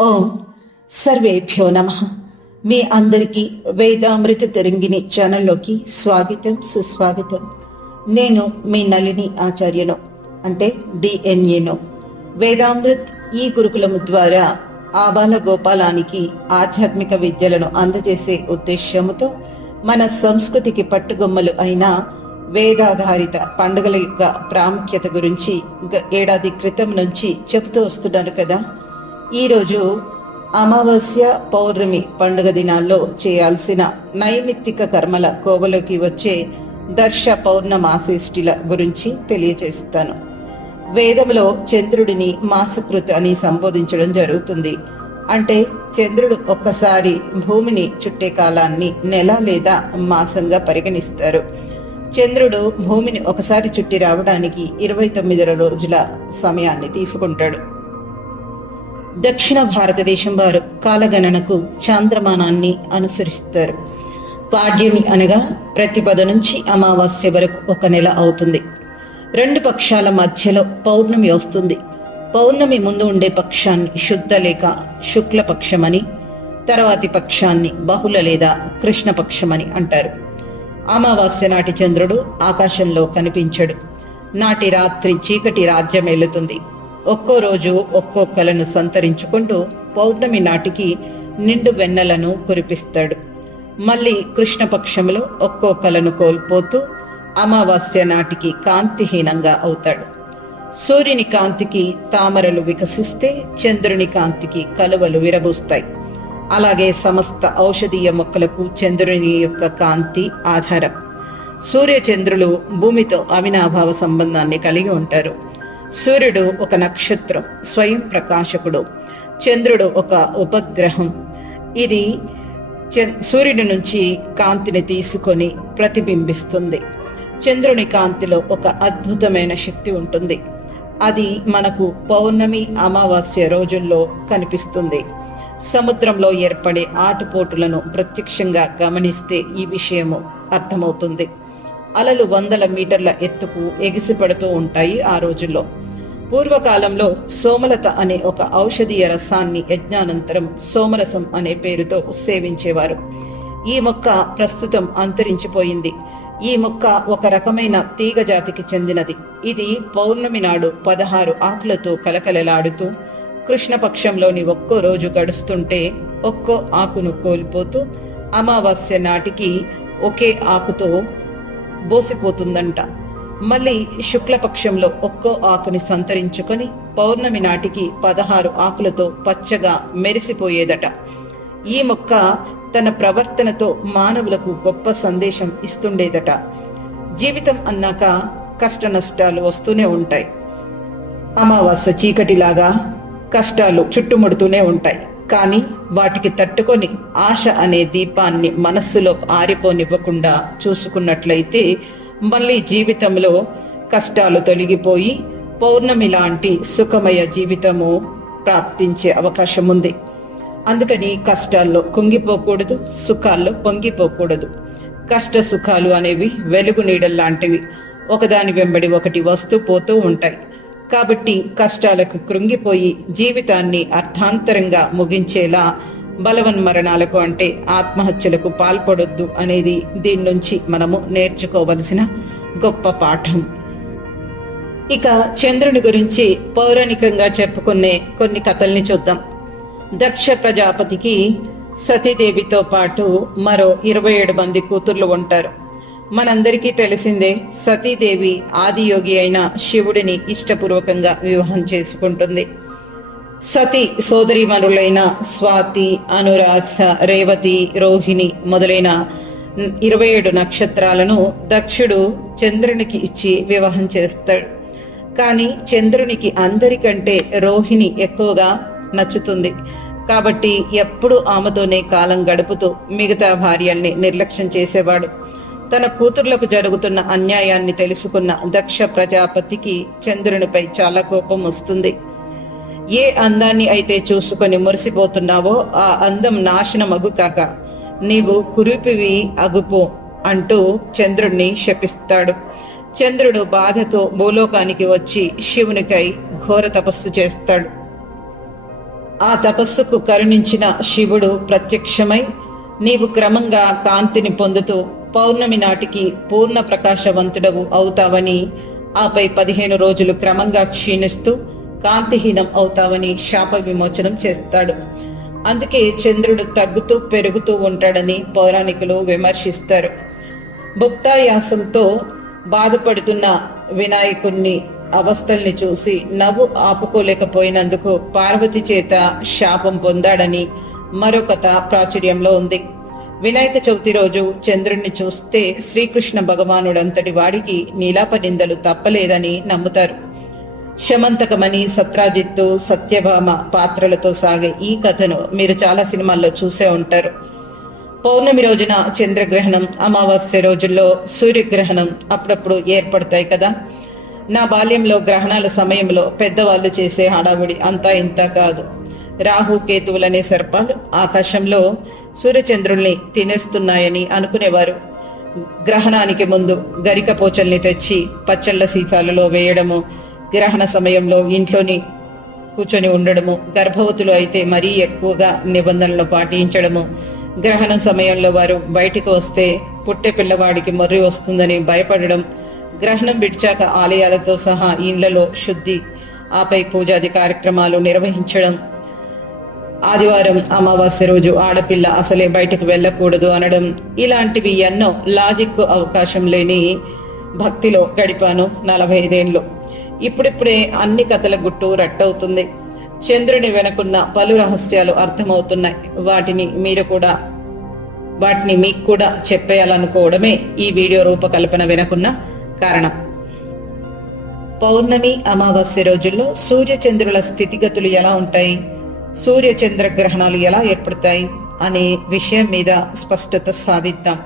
ఓం సర్వేభ్యో నమ. మీ అందరికీ వేదామృత తెరంగిణి ఛానల్లోకి స్వాగతం సుస్వాగతం. నేను మీ నలిని ఆచార్యను అంటే డిఎన్ఏను. వేదామృత్ ఈ గురుకులము ద్వారా ఆబాల గోపాలానికి ఆధ్యాత్మిక విద్యలను అందజేసే ఉద్దేశ్యముతో మన సంస్కృతికి పట్టుగొమ్మలు అయిన వేదాధారిత పండుగల యొక్క ప్రాముఖ్యత గురించి గ- ఏడాది క్రితం నుంచి చెబుతూ వస్తున్నాను కదా. ఈరోజు అమావాస్య పౌర్ణమి పండుగ దినాల్లో చేయాల్సిన నైమిత్తిక కర్మల కోవలోకి వచ్చే దర్శ పౌర్ణమాసేష్టిల గురించి తెలియజేస్తాను వేదములో చంద్రుడిని మాసకృత్ అని సంబోధించడం జరుగుతుంది. అంటే చంద్రుడు ఒక్కసారి భూమిని చుట్టే కాలాన్ని నెల లేదా మాసంగా పరిగణిస్తారు. చంద్రుడు భూమిని ఒకసారి చుట్టి రావడానికి ఇరవై తొమ్మిది రోజుల సమయాన్ని తీసుకుంటాడు. దక్షిణ భారతదేశం వారు కాలగణనకు చాంద్రమానాన్ని అనుసరిస్తారు. పాడ్యమి అనగా ప్రతిపద నుంచి అమావాస్య వరకు ఒక నెల అవుతుంది. రెండు పక్షాల మధ్యలో పౌర్ణమి వస్తుంది. పౌర్ణమి ముందు ఉండే పక్షాన్ని శుద్ధ లేక శుక్ల పక్షమని తర్వాతి పక్షాన్ని బహుళ లేదా కృష్ణ పక్షమని అంటారు. అమావాస్య నాటి చంద్రుడు ఆకాశంలో కనిపించడు. నాటి రాత్రి చీకటి రాజ్యం ఏలుతుంది ఒక్కో రోజు ఒక్కో కలను సంతరించుకుంటూ పౌర్ణమి నాటికి నిండు వెన్నెలను కురిపిస్తాడు. మళ్ళీ కృష్ణపక్షంలో ఒక్కో కలను కోల్పోతూ అమావాస్య నాటికి కాంతిహీనంగా అవుతాడు. సూర్యుని కాంతికి తామరలు వికసిస్తే చంద్రుని కాంతికి కలువలు విరబూస్తాయి. అలాగే సమస్త ఔషధీయ మొక్కలకు చంద్రుని యొక్క కాంతి ఆధారం. సూర్యచంద్రులు భూమితో అవినాభావ సంబంధాన్ని కలిగి ఉంటారు. సూర్యుడు ఒక నక్షత్రం స్వయం ప్రకాశకుడు. చంద్రుడు ఒక ఉపగ్రహం. ఇది సూర్యుడి నుంచి కాంతిని తీసుకొని ప్రతిబింబిస్తుంది. చంద్రుని కాంతిలో ఒక అద్భుతమైన శక్తి ఉంటుంది. అది మనకు పౌర్ణమి అమావాస్య రోజుల్లో కనిపిస్తుంది. సముద్రంలో ఏర్పడే ఆటుపోటులను ప్రత్యక్షంగా గమనిస్తే ఈ విషయము అర్థమవుతుంది. అలలు వందల మీటర్ల ఎత్తుకు ఎగిసిపడుతూ ఉంటాయి ఆ రోజుల్లో. పూర్వకాలంలో సోమలత అనే ఒక ఔషధీయ రసాన్ని యజ్ఞానంతరం సోమరసం అనే పేరుతో సేవించేవారు. ఈ మొక్క ప్రస్తుతం అంతరించిపోయింది. ఈ మొక్క ఒక రకమైన తీగ జాతికి చెందినది. ఇది పౌర్ణమి నాడు పదహారు ఆకులతో కలకలలాడుతూ కృష్ణపక్షంలోని ఒక్కో రోజు గడుస్తుంటే ఒక్కో ఆకును కోల్పోతూ అమావాస్య నాటికి ఒకే ఆకుతో బోసిపోతుందంట. మళ్ళీ శుక్లపక్షంలో ఒక్కో ఆకుని సంతరించుకొని పౌర్ణమి నాటికి పదహారు ఆకులతో పచ్చగా మెరిసిపోయేదట. ఈ మొక్క తన ప్రవర్తనతో మానవులకు గొప్ప సందేశం ఇస్తుండేదట. జీవితం అన్నాక కష్ట నష్టాలు వస్తూనే ఉంటాయి. అమావాస్య చీకటిలాగా కష్టాలు చుట్టుముడుతూనే ఉంటాయి. కానీ వాటికి తట్టుకొని ఆశ అనే దీపాన్ని మనస్సులో ఆరిపోనివ్వకుండా చూసుకున్నట్లయితే మళ్ళీ జీవితంలో కష్టాలు తొలగిపోయి పౌర్ణమి లాంటి సుఖమయ జీవితము ప్రాప్తించే అవకాశం ఉంది. అందుకని కష్టాల్లో కుంగిపోకూడదు సుఖాల్లో పొంగిపోకూడదు. కష్ట సుఖాలు అనేవి వెలుగు నీడల్లాంటివి ఒకదాని వెంబడి ఒకటి వస్తూ పోతూ ఉంటాయి. కాబట్టి కష్టాలకు కృంగిపోయి జీవితాన్ని అర్థాంతరంగా ముగించేలా బలవన్మరణాలకు అంటే ఆత్మహత్యలకు పాల్పడొద్దు అనేది దీని నుంచి మనము నేర్చుకోవలసిన గొప్ప పాఠం. ఇక చంద్రుని గురించి పౌరాణికంగా చెప్పుకునే కొన్ని కథల్ని చూద్దాం. దక్ష ప్రజాపతికి సతీదేవితో పాటు మరో ఇరవై ఏడు మంది కూతుర్లు ఉంటారు. మనందరికీ తెలిసిందే సతీదేవి ఆదియోగి అయిన శివుడిని ఇష్టపూర్వకంగా వివాహం చేసుకుంటుంది. సతి సోదరిమనులైన స్వాతి అనురాధ రేవతి రోహిణి మొదలైన ఇరవై ఏడు నక్షత్రాలను దక్షుడు చంద్రునికి ఇచ్చి వివాహం చేస్తాడు. కానీ చంద్రునికి అందరికంటే రోహిణి ఎక్కువగా నచ్చుతుంది. కాబట్టి ఎప్పుడు ఆమెతోనే కాలం గడుపుతూ మిగతా భార్యల్ని నిర్లక్ష్యం చేసేవాడు. తన కూతుర్లకు జరుగుతున్న అన్యాయాన్ని తెలుసుకున్న దక్ష ప్రజాపతికి చంద్రునిపై చాలా కోపం వస్తుంది. ఏ అందాన్ని అయితే చూసుకొని మురిసిపోతున్నావో ఆ అందం నాశనం అగుకాక నీవు కురిపివి అగుపు అంటూ చంద్రుణ్ణి శపిస్తాడు. చంద్రుడు బాధతో భూలోకానికి వచ్చి శివునికై ఘోర తపస్సు చేస్తాడు. ఆ తపస్సుకు కరుణించిన శివుడు ప్రత్యక్షమై నీవు క్రమంగా కాంతిని పొందుతూ పౌర్ణమి నాటికి పూర్ణ ప్రకాశవంతుడవు అవుతావని ఆపై పదిహేను రోజులు క్రమంగా క్షీణిస్తూ కాంతిహీనం అవుతావని శాప విమోచనం చేస్తాడు. అందుకే చంద్రుడు తగ్గుతూ పెరుగుతూ ఉంటాడని పౌరాణికులు విమర్శిస్తారు. భుక్తాయాసంతో బాధపడుతున్న వినాయకుణ్ణి అవస్థల్ని చూసి నవ్వు ఆపుకోలేకపోయినందుకు పార్వతి చేత శాపం పొందాడని మరో కథ ప్రాచుర్యంలో ఉంది. వినాయక చవితి రోజు చంద్రుణ్ణి చూస్తే శ్రీకృష్ణ భగవానుడంతటి వాడికి నీలాప నిందలు తప్పలేదని నమ్ముతారు. శమంతకమణి సత్రాజిత్తు సత్యభామ పాత్రలతో సాగే ఈ కథను మీరు చాలా సినిమాల్లో చూసే ఉంటారు. పౌర్ణమి రోజున చంద్రగ్రహణం అమావాస్య రోజుల్లో సూర్యగ్రహణం అప్పుడప్పుడు ఏర్పడతాయి కదా. నా బాల్యంలో గ్రహణాల సమయంలో పెద్దవాళ్ళు చేసే హడావుడి అంతా ఇంత కాదు. రాహు కేతువులనే సర్పాలు ఆకాశంలో సూర్యచంద్రుల్ని తినేస్తున్నాయని అనుకునేవారు. గ్రహణానికి ముందు గరిక పోచల్ని తెచ్చి పచ్చళ్ళ సీతాలలో వేయడము గ్రహణ సమయంలో ఇంట్లోని కూర్చొని ఉండడము గర్భవతులు అయితే మరీ ఎక్కువగా నిబంధనలు పాటించడము. గ్రహణం సమయంలో వారు బయటికి వస్తే పుట్టే పిల్లవాడికి మర్రి వస్తుందని భయపడడం గ్రహణం విడిచాక ఆలయాలతో సహా ఇండ్లలో శుద్ధి ఆపై పూజాది కార్యక్రమాలు నిర్వహించడం. ఆదివారం అమావాస్య రోజు ఆడపిల్ల అసలే బయటకు వెళ్ళకూడదు అనడం ఇలాంటివి ఎన్నో లాజిక్ అవకాశం లేని భక్తిలో గడిపాను నలభై ఐదేళ్ళు ఇప్పుడిప్పుడే అన్ని కథల గుట్టు రట్టవుతుంది. చంద్రుని వెనకున్న పలు రహస్యాలు అర్థమవుతున్నాయి. వాటిని మీరు కూడా వాటిని మీకు కూడా చెప్పేయాలనుకోవడమే ఈ వీడియో రూపకల్పన వెనకున్న కారణం. పౌర్ణమి అమావాస్య రోజుల్లో సూర్య చంద్రుల స్థితిగతులు ఎలా ఉంటాయి? సూర్యచంద్ర గ్రహణాలు ఎలా ఏర్పడతాయి? అనే విషయం మీద స్పష్టత సాధిద్దాం.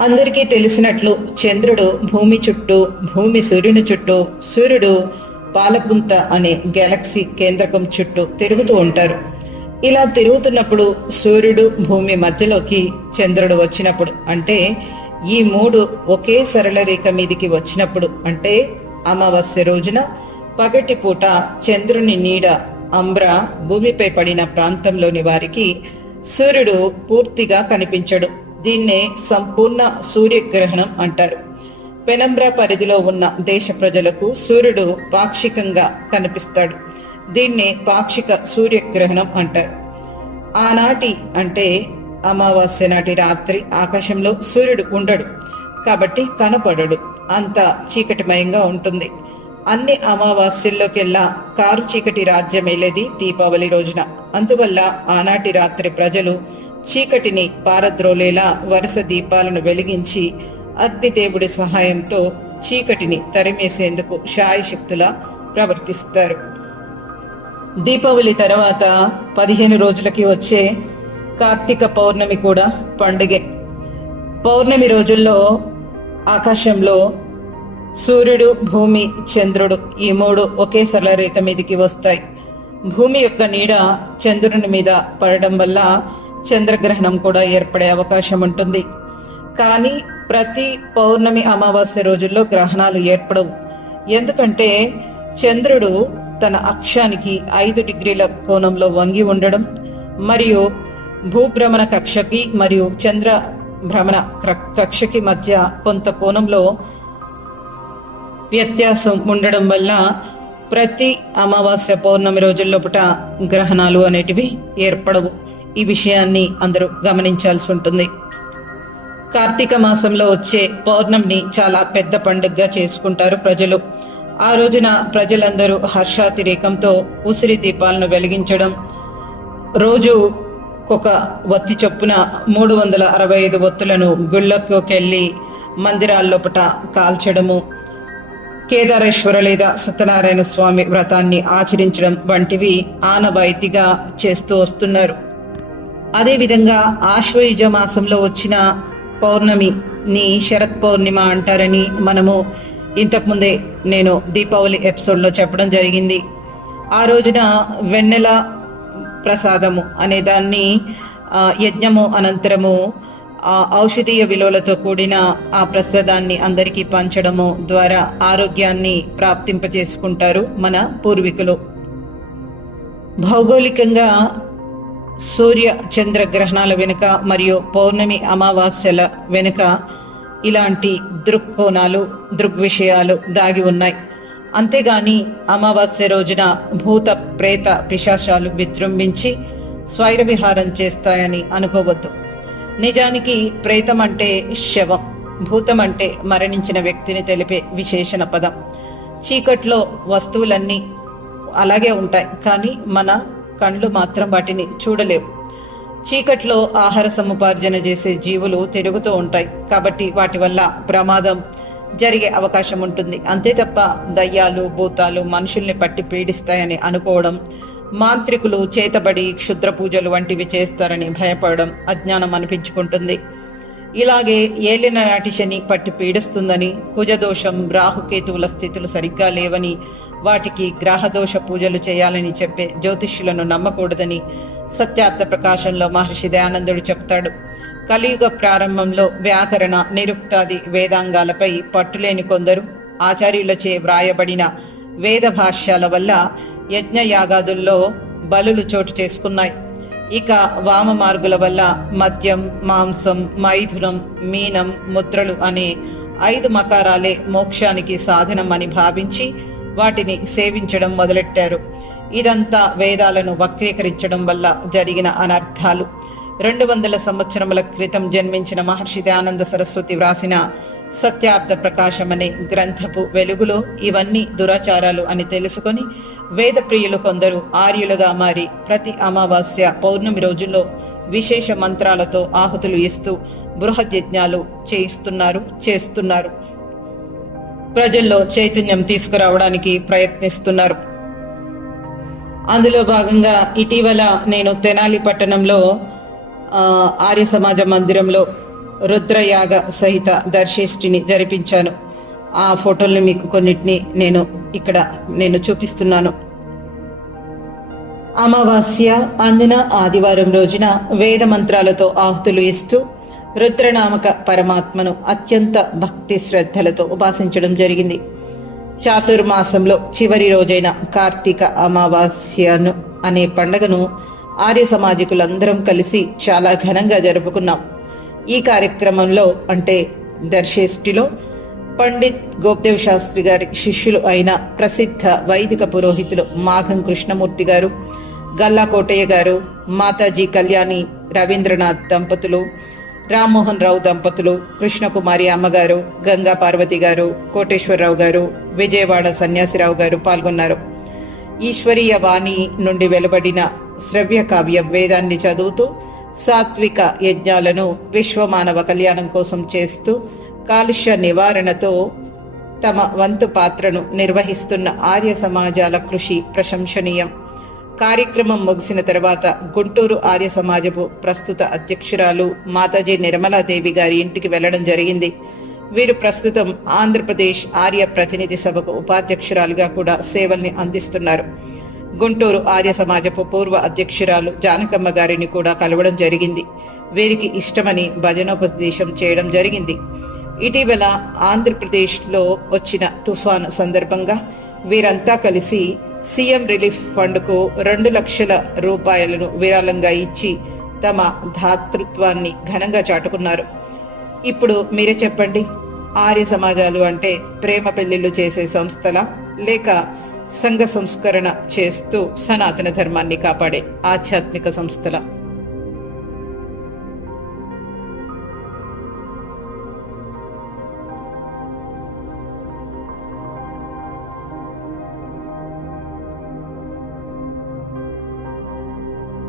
అందరికీ తెలిసినట్లు చంద్రుడు భూమి చుట్టూ భూమి సూర్యుని చుట్టూ సూర్యుడు పాలపుంత అనే గెలక్సీ కేంద్రకం చుట్టూ తిరుగుతూ ఉంటారు. ఇలా తిరుగుతున్నప్పుడు సూర్యుడు భూమి మధ్యలోకి చంద్రుడు వచ్చినప్పుడు అంటే ఈ మూడు ఒకే సరళ రేఖ మీదికి వచ్చినప్పుడు అంటే అమావాస్య రోజున పగటి పూట చంద్రుని నీడ అంబ్ర భూమిపై పడిన ప్రాంతంలోని వారికి సూర్యుడు పూర్తిగా కనిపించడు. దీన్నే సంపూర్ణ సూర్యగ్రహణం అంటారు. పెనంబ్రా పరిధిలో ఉన్న దేశ ప్రజలకు సూర్యుడు పాక్షికంగా కనిపిస్తాడు. దీన్నే పాక్షిక సూర్యగ్రహణం అంటారు. ఆనాటి అంటే అమావాస్య నాటి రాత్రి ఆకాశంలో సూర్యుడు ఉండడు. కాబట్టి కనపడడు. అంత చీకటిమయంగా ఉంటుంది. అన్ని అమావాస్యల్లోకెల్లా కారు చీకటి రాజ్యమేలేది దీపావళి రోజున. అందువల్ల ఆనాటి రాత్రి ప్రజలు చీకటిని పారద్రోలేలా వరుస దీపాలను వెలిగించి అగ్నిదేవుడి సహాయంతో చీకటిని తరిమేసేందుకు శాయశక్తులా ప్రవర్తిస్తారు. దీపావళి తర్వాత పదిహేను రోజులకి వచ్చే కార్తీక పౌర్ణమి కూడా పండుగే. పౌర్ణమి రోజుల్లో ఆకాశంలో సూర్యుడు భూమి చంద్రుడు ఈ మూడు ఒకే రేఖ మీదకి వస్తాయి. భూమి యొక్క నీడ చంద్రుని మీద పడడం వల్ల చంద్రగ్రహణం కూడా ఏర్పడే అవకాశం ఉంటుంది. కానీ ప్రతి పౌర్ణమి అమావాస్య రోజుల్లో గ్రహణాలు ఏర్పడవు. ఎందుకంటే చంద్రుడు తన అక్షానికి ఐదు డిగ్రీల కోణంలో వంగి ఉండడం మరియు భూభ్రమణ కక్షకి మరియు చంద్ర భ్రమణ కక్షకి మధ్య కొంత కోణంలో వ్యత్యాసం ఉండడం వల్ల ప్రతి అమావాస్య పౌర్ణమి రోజుల్లోపట గ్రహణాలు అనేటివి ఏర్పడవు. ఈ విషయాన్ని అందరూ గమనించాల్సి ఉంటుంది. కార్తీక మాసంలో వచ్చే పౌర్ణమిని చాలా పెద్ద పండుగగా చేసుకుంటారు ప్రజలు. ఆ రోజున ప్రజలందరూ హర్షాతిరేకంతో ఉసిరి దీపాలను వెలిగించడం రోజు ఒక వత్తి చొప్పున మూడు వందల అరవై ఐదు ఒత్తులను గుళ్ళకెళ్ళి మందిరాల్లోపట కాల్చడము కేదారేశ్వర లేదా సత్యనారాయణ స్వామి వ్రతాన్ని ఆచరించడం వంటివి ఆనవాయితీగా చేస్తూ వస్తున్నారు. అదేవిధంగా ఆశ్వయుజ మాసంలో వచ్చిన పౌర్ణమిని శరత్ పౌర్ణిమ అంటారని మనము ఇంతకుముందే నేను దీపావళి ఎపిసోడ్లో చెప్పడం జరిగింది. ఆ రోజున వెన్నెల ప్రసాదము అనే దాన్ని యజ్ఞము అనంతరము ఔషధీయ విలువలతో కూడిన ఆ ప్రసాదాన్ని అందరికీ పంచడము ద్వారా ఆరోగ్యాన్ని ప్రాప్తింపజేసుకుంటారు మన పూర్వీకులు. భౌగోళికంగా సూర్య చంద్ర గ్రహణాల వెనుక మరియు పౌర్ణమి అమావాస్యల వెనుక ఇలాంటి దృక్కోణాలు దృగ్విషయాలు దాగి ఉన్నాయి. అంతేగాని అమావాస్య రోజున భూత ప్రేత పిశాచాలు విజృంభించి స్వైర విహారం చేస్తాయని అనుకోవద్దు. నిజానికి ప్రేతం అంటే శవం భూతం అంటే మరణించిన వ్యక్తిని తెలిపే విశేషణ పదం. చీకట్లో వస్తువులన్నీ అలాగే ఉంటాయి. కానీ మన కళ్ళు మాత్రం వాటిని చూడలేవు. చీకట్లో ఆహార సముపార్జన చేసే జీవులు తిరుగుతూ ఉంటాయి. కాబట్టి వాటి వల్ల ప్రమాదం జరిగే అవకాశం ఉంటుంది. అంతే తప్ప దయ్యాలు భూతాలు మనుషుల్ని పట్టి పీడిస్తాయని అనుకోవడం మాంత్రికులు చేతబడి క్షుద్ర పూజలు వంటివి చేస్తారని భయపడడం అజ్ఞానం అనిపించుకుంటుంది. ఇలాగే ఏలిన నాటి శని పట్టి పీడిస్తుందని కుజదోషం రాహుకేతువుల స్థితులు సరిగ్గా లేవని వాటికి గ్రహదోష పూజలు చేయాలని చెప్పే జ్యోతిష్యులను నమ్మకూడదని సత్యార్థ ప్రకాశంలో మహర్షి దయానందుడు చెప్తాడు. కలియుగ ప్రారంభంలో వ్యాకరణ నిరుక్తాది వేదాంగాలపై పట్టులేని కొందరు ఆచార్యులచే వ్రాయబడిన వేద భాష్యాల వల్ల యజ్ఞయాగాదుల్లో బలులు చోటు చేసుకున్నాయి. ఇక వామ మార్గుల వల్ల మద్యం మాంసం మైథునం మీనం ముద్రలు అనే ఐదు మకారాలే మోక్షానికి సాధనం అని భావించి వాటిని సేవించడం మొదలెట్టారు. ఇదంతా వేదాలను వక్రీకరించడం వల్ల జరిగిన అనర్థాలు. రెండు వందల సంవత్సరముల క్రితం జన్మించిన మహర్షి దయానంద సరస్వతి వ్రాసిన సత్యార్థ ప్రకాశం అనే గ్రంథపు వెలుగులో ఇవన్నీ దురాచారాలు అని తెలుసుకొని వేద ప్రియులు కొందరు ఆర్యులుగా మారి ప్రతి అమావాస్య పౌర్ణమి రోజుల్లో విశేష మంత్రాలతో ఆహుతులు ఇస్తూ బృహద్యజ్ఞాలు చేయిస్తున్నారు చేస్తున్నారు. ప్రజల్లో చైతన్యం తీసుకురావడానికి ప్రయత్నిస్తున్నారు. అందులో భాగంగా ఇటీవల నేను తెనాలి పట్టణంలో ఆర్య సమాజ మందిరంలో రుద్రయాగ సహిత దర్శిష్టిని జరిపించాను. ఆ ఫోటోల్ని మీకు కొన్నిటిని నేను ఇక్కడ నేను చూపిస్తున్నాను. అమావాస్య అందిన ఆదివారం రోజున వేద మంత్రాలతో ఆహుతులు ఇస్తూ రుద్రనామక పరమాత్మను అత్యంత భక్తి శ్రద్ధలతో ఉపాసించడం జరిగింది. చాతుర్మాసంలో చివరి రోజైన కార్తీక అమావాస్యను అనే పండగను ఆర్య సమాజికులందరం కలిసి చాలా ఘనంగా జరుపుకున్నాం. ఈ కార్యక్రమంలో అంటే దర్శేష్టిలో పండిత్ గోప్దేవ్ శాస్త్రి గారి శిష్యులు అయిన ప్రసిద్ధ వైదిక పురోహితులు మాఘం కృష్ణమూర్తి గారు గల్లా కోటయ్య గారు మాతాజీ కళ్యాణి రవీంద్రనాథ్ దంపతులు రామ్మోహన్ రావు దంపతులు కృష్ణకుమారి అమ్మగారు గంగా పార్వతి గారు కోటేశ్వరరావు గారు విజయవాడ సన్యాసిరావు గారు పాల్గొన్నారు. ఈశ్వరీయ వాణి నుండి వెలువడిన శ్రవ్య కావ్యం వేదాన్ని చదువుతూ సాత్విక యజ్ఞాలను విశ్వమానవ కళ్యాణం కోసం చేస్తూ కాలుష్య నివారణతో తమ వంతు పాత్రను నిర్వహిస్తున్న ఆర్య సమాజాల కృషి ప్రశంసనీయం. కార్యక్రమం ముగిసిన తర్వాత గుంటూరు ఆర్య సమాజపు ప్రస్తుత అధ్యక్షురాలు మాతాజీ నిర్మలాదేవి గారి ఇంటికి వెళ్ళడం జరిగింది. వీరు ప్రస్తుతం ఆంధ్రప్రదేశ్ ఆర్య ప్రతినిధి సభకు ఉపాధ్యక్షురాలుగా కూడా సేవల్ని అందిస్తున్నారు. గుంటూరు ఆర్య సమాజపు పూర్వ అధ్యక్షురాలు జానకమ్మ గారిని కూడా కలవడం జరిగింది. వీరికి ఇష్టమని భజనోపదేశం చేయడం జరిగింది. ఇటీవల ఆంధ్రప్రదేశ్లో వచ్చిన తుఫాను సందర్భంగా వీరంతా కలిసి సీఎం రిలీఫ్ ఫండ్కు రెండు లక్షల రూపాయలను విరాళంగా ఇచ్చి తమ ధాతృత్వాన్ని ఘనంగా చాటుకున్నారు. ఇప్పుడు మీరే చెప్పండి ఆర్య సమాజాలు అంటే ప్రేమ పెళ్ళిళ్ళు చేసే సంస్థల? లేక సంఘ సంస్కరణ చేస్తూ సనాతన ధర్మాన్ని కాపాడే ఆధ్యాత్మిక సంస్థల?